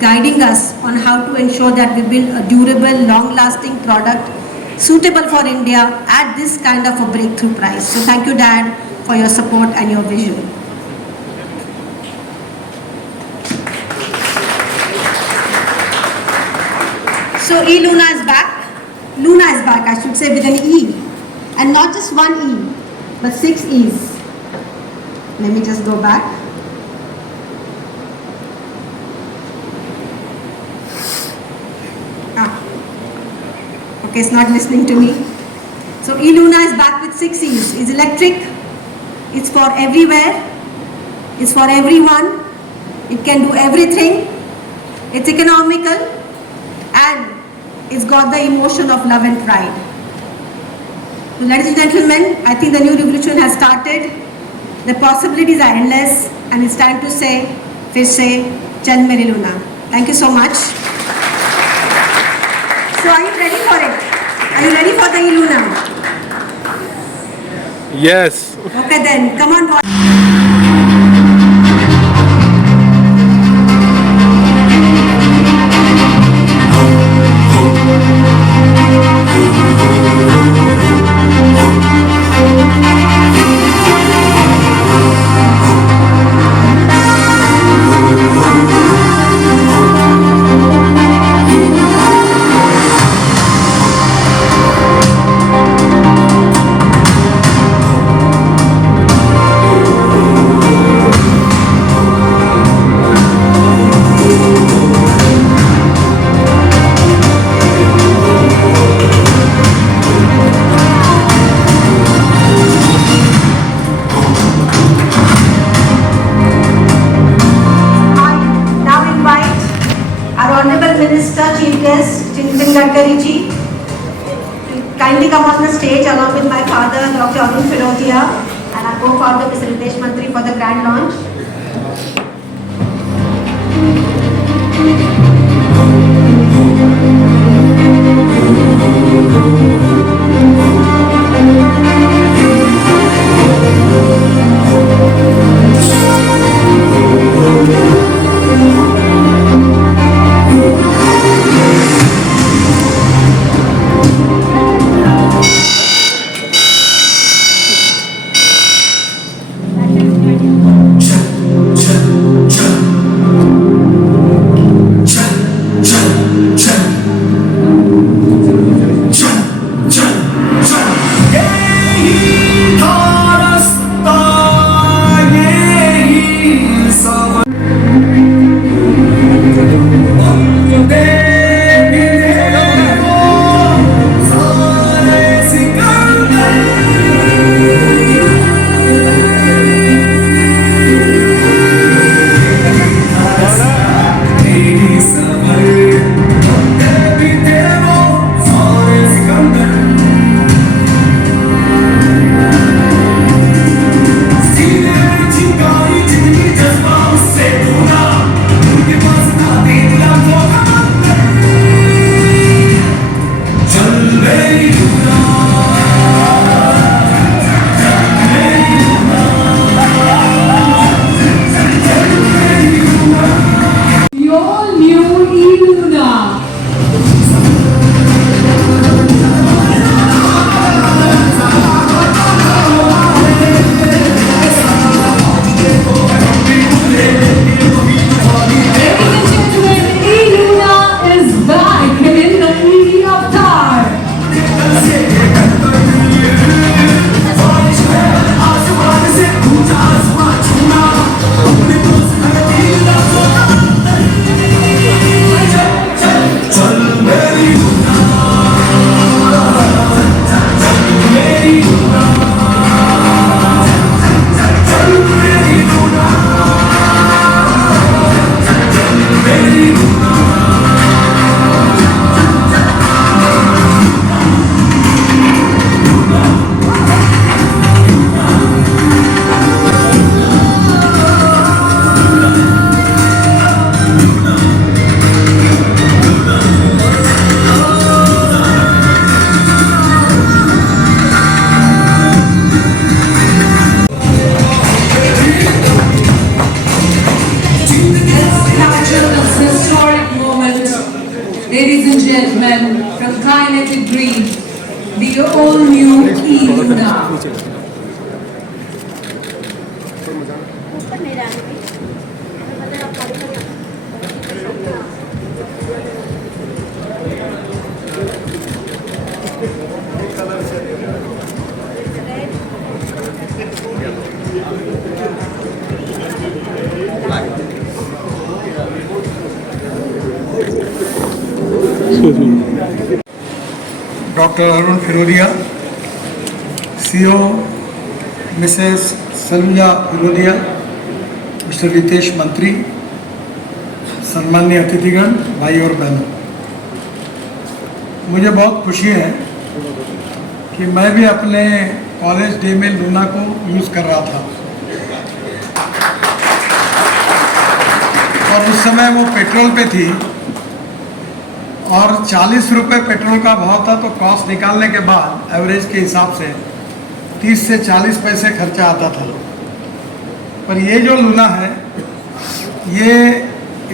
guiding us on how to ensure that we build a durable, long-lasting product suitable for India at this kind of a breakthrough price. So thank you, Dad, for your support and your vision. So e-Luna is back. Luna is back, I should say, with an E. And not just one E, but 6 E's. Let me just go back. Okay, it's not listening to me. So e-Luna is back with 6 E's. It's electric, it's for everywhere, it's for everyone, it can do everything, it's economical, and it's got the emotion of love and pride. So ladies and gentlemen, I think the new revolution has started. The possibilities are endless, and it's time to say, फिर से चल मेरी Luna. Thank you so much. So are you ready for it? Are you ready for the e-Luna? Yes. Okay then, come on boy. Nitin Gadkari ji to kindly come on the stage along with my father, Dr. Arun Firodia, and our co-founder, Mr. Ritesh Mantri, for the grand launch. Ladies and gentlemen, from Kinetic Green, the all-new e-Luna. Dr. Arun Firodia, CEO, Mrs. Salvija Firodia, Mr. Ritesh Mantri, सम्मान्य अतिथिगण, भाई और बहनों, मुझे बहुत खुशी है कि मैं भी अपने कॉलेज डे में लूना को यूज़ कर रहा था और उस समय वो पेट्रोल पे थी और 40 रुपये पेट्रोल का भाव था, तो कॉस्ट निकालने के बाद एवरेज के हिसाब से 30 से 40 पैसे खर्चा आता था। पर ये जो लूना है, ये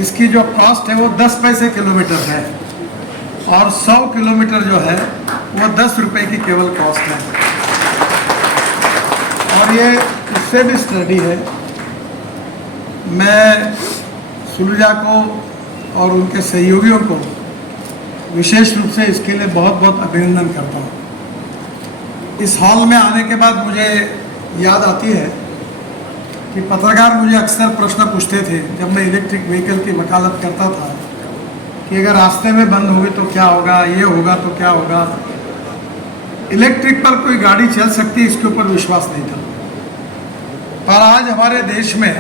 इसकी जो कॉस्ट है वो 10 पैसे किलोमीटर है और 100 किलोमीटर जो है वो 10 रुपये की केवल कॉस्ट है। और ये इससे भी स्टडी है। मैं सुलजा को और उनके सहयोगियों को विशेष रूप से इसके लिए बहुत बहुत अभिनंदन करता हूँ। इस हॉल में आने के बाद मुझे याद आती है कि पत्रकार मुझे अक्सर प्रश्न पूछते थे जब मैं इलेक्ट्रिक व्हीकल की वकालत करता था कि अगर रास्ते में बंद होगी तो क्या होगा, ये होगा तो क्या होगा। इलेक्ट्रिक पर कोई गाड़ी चल सकती है, इसके ऊपर विश्वास नहीं था। पर आज हमारे देश में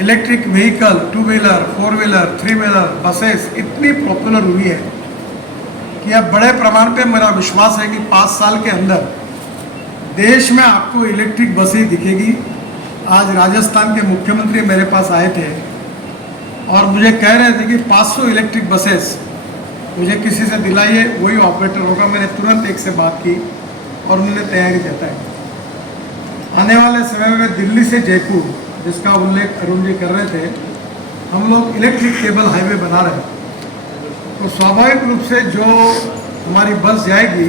electric vehicle, 2 wheeler, 4 wheeler, 3 wheeler, buses इतनी पॉपुलर हुई है यह बड़े प्रमाण पे मेरा विश्वास है कि 5 साल के अंदर देश में आपको इलेक्ट्रिक बसें दिखेगी। आज राजस्थान के मुख्यमंत्री मेरे पास आए थे और मुझे कह रहे थे कि 500 इलेक्ट्रिक बसेस मुझे किसी से दिलाइए, वही ऑपरेटर होगा। मैंने तुरंत एक से बात की और उन्होंने तैयारी जताई। आने वाले समय में दिल्ली से जयपुर, जिसका उल्लेख अरुण जी कर रहे थे, हम लोग इलेक्ट्रिक केबल हाईवे बना रहे हैं। तो स्वाभाविक रूप से जो हमारी बस जाएगी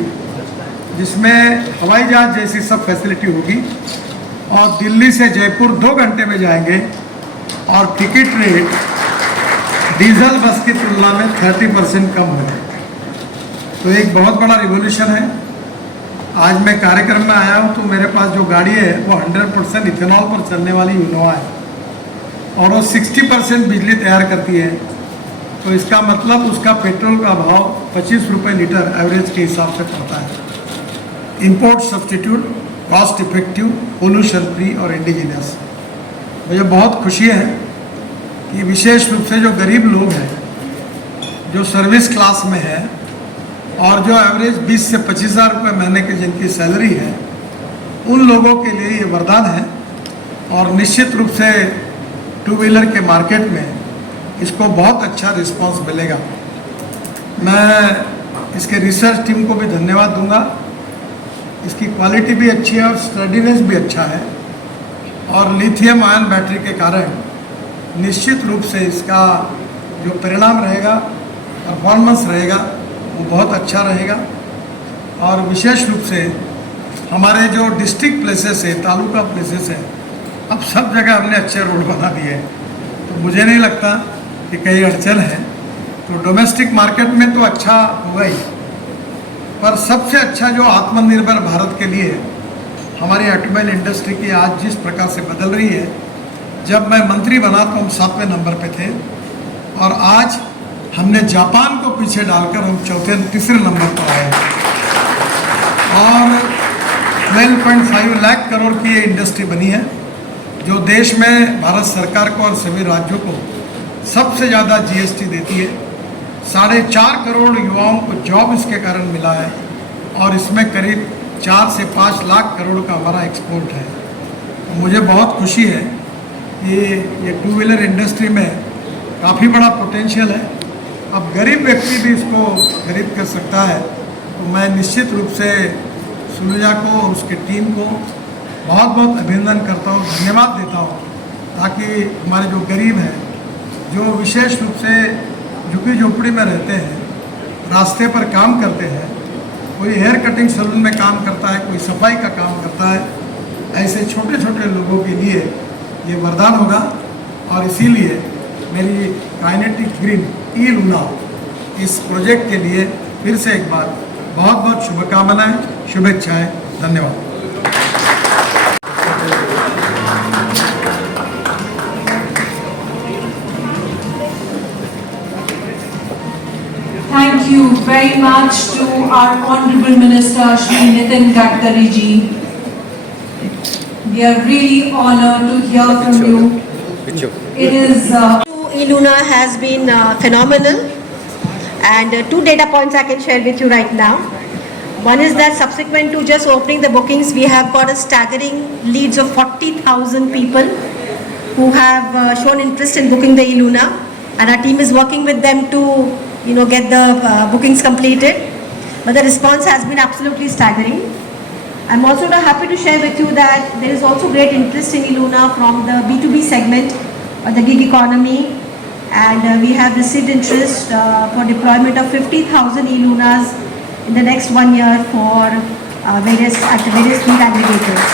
जिसमें हवाई जहाज जैसी सब फैसिलिटी होगी और दिल्ली से जयपुर 2 घंटे में जाएंगे और टिकट रेट डीजल बस की तुलना में 30% कम है। तो एक बहुत बड़ा रिवोल्यूशन है। आज मैं कार्यक्रम में आया हूँ तो मेरे पास जो गाड़ी है वो 100% इथेनॉल पर चलने वाली इनोवा है और वो 60% बिजली तैयार करती है। तो इसका मतलब उसका पेट्रोल का भाव 25 रुपये लीटर एवरेज के हिसाब से पड़ता है। Import substitute, cost effective, pollution free और इंडिजिनस। मुझे बहुत खुशी है कि विशेष रूप से जो गरीब लोग हैं, जो सर्विस क्लास में है और जो एवरेज 20 से 25 हज़ार रुपये महीने की जिनकी सैलरी है, उन लोगों के लिए ये वरदान है। और निश्चित रूप से 2 व्हीलर के मार्केट में इसको बहुत अच्छा रिस्पांस मिलेगा। मैं इसके रिसर्च टीम को भी धन्यवाद दूंगा। इसकी क्वालिटी भी अच्छी है और स्टडीनेस भी अच्छा है और लिथियम आयन बैटरी के कारण निश्चित रूप से इसका जो परिणाम रहेगा, परफॉर्मेंस रहेगा, वो बहुत अच्छा रहेगा। और विशेष रूप से हमारे जो डिस्ट्रिक्ट प्लेसेस है, तालुका प्लेसेस है, अब सब जगह हमने अच्छे रोड बना दिए हैं। तो मुझे नहीं लगता कि कहीं अड़चन है। तो डोमेस्टिक मार्केट में तो अच्छा होगा ही, पर सबसे अच्छा जो आत्मनिर्भर भारत के लिए हमारी ऑटोमोबाइल इंडस्ट्री की आज जिस प्रकार से बदल रही है, जब मैं मंत्री बना तो हम 7वें नंबर पे थे और आज हमने जापान को पीछे डालकर हम तीसरे नंबर पर आए और 12.5 लाख करोड़ की ये इंडस्ट्री बनी है, जो देश में भारत सरकार को और सभी राज्यों को सबसे ज़्यादा जीएसटी देती है। 4.5 करोड़ युवाओं को जॉब इसके कारण मिला है और इसमें करीब 4 से 5 लाख करोड़ का हमारा एक्सपोर्ट है। मुझे बहुत खुशी है कि ये 2 व्हीलर इंडस्ट्री में काफ़ी बड़ा पोटेंशियल है। अब गरीब व्यक्ति भी इसको खरीद कर सकता है। तो मैं निश्चित रूप से सुलजा को और उसकी टीम को बहुत बहुत अभिनंदन करता हूँ, धन्यवाद देता हूँ, ताकि हमारे जो गरीब हैं, जो विशेष रूप से झुग्गी झोपड़ी में रहते हैं, रास्ते पर काम करते हैं, कोई हेयर कटिंग सैलून में काम करता है, कोई सफाई का काम करता है, ऐसे छोटे छोटे लोगों के लिए ये वरदान होगा। और इसीलिए मेरी काइनेटिक ग्रीन ई लूना इस प्रोजेक्ट के लिए फिर से एक बार बहुत बहुत शुभकामनाएं, शुभेच्छाएं, धन्यवाद। Thank you very much to our Honorable Minister Shri Nitin Gadkari ji. We are really honored to hear from you. It is e-Luna has been phenomenal, and 2 data points I can share with you right now. One is that subsequent to just opening the bookings, we have got a staggering leads of 40,000 people who have shown interest in booking the e-Luna, and our team is working with them to get the bookings completed. But the response has been absolutely staggering. I'm also happy to share with you that there is also great interest in e-Luna from the B2B segment or the gig economy, and we have received interest for deployment of 50,000 e-Lunas in the next 1 year for various fleet aggregators.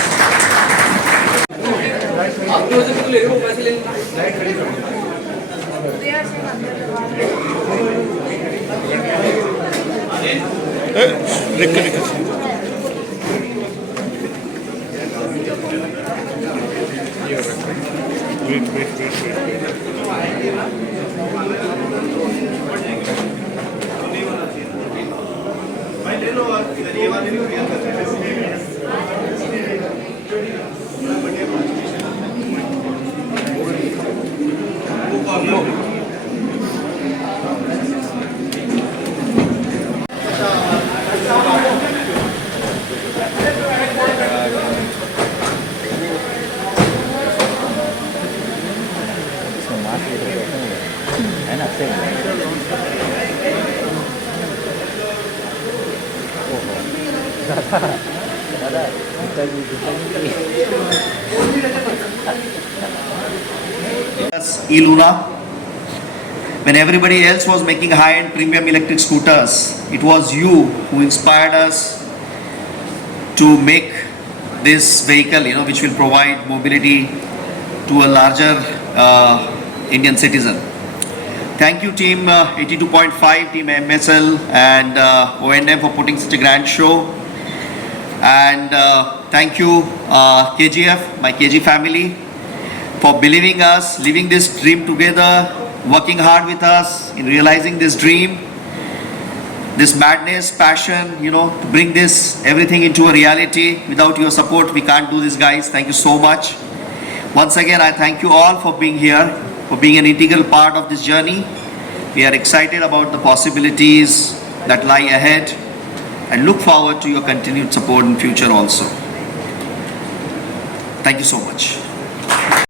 E-Luna. When everybody else was making high-end premium electric scooters, it was you who inspired us to make this vehicle, which will provide mobility to a larger Indian citizen. Thank you team 82.5, team MSL and O&M for putting such a grand show. And thank you KGF, my KG family, for believing us, living this dream together, working hard with us in realizing this dream, this madness, passion, to bring this everything into a reality. Without your support, we can't do this, guys. Thank you so much. Once again, I thank you all for being here, for being an integral part of this journey. We are excited about the possibilities that lie ahead and look forward to your continued support in future also. Thank you so much.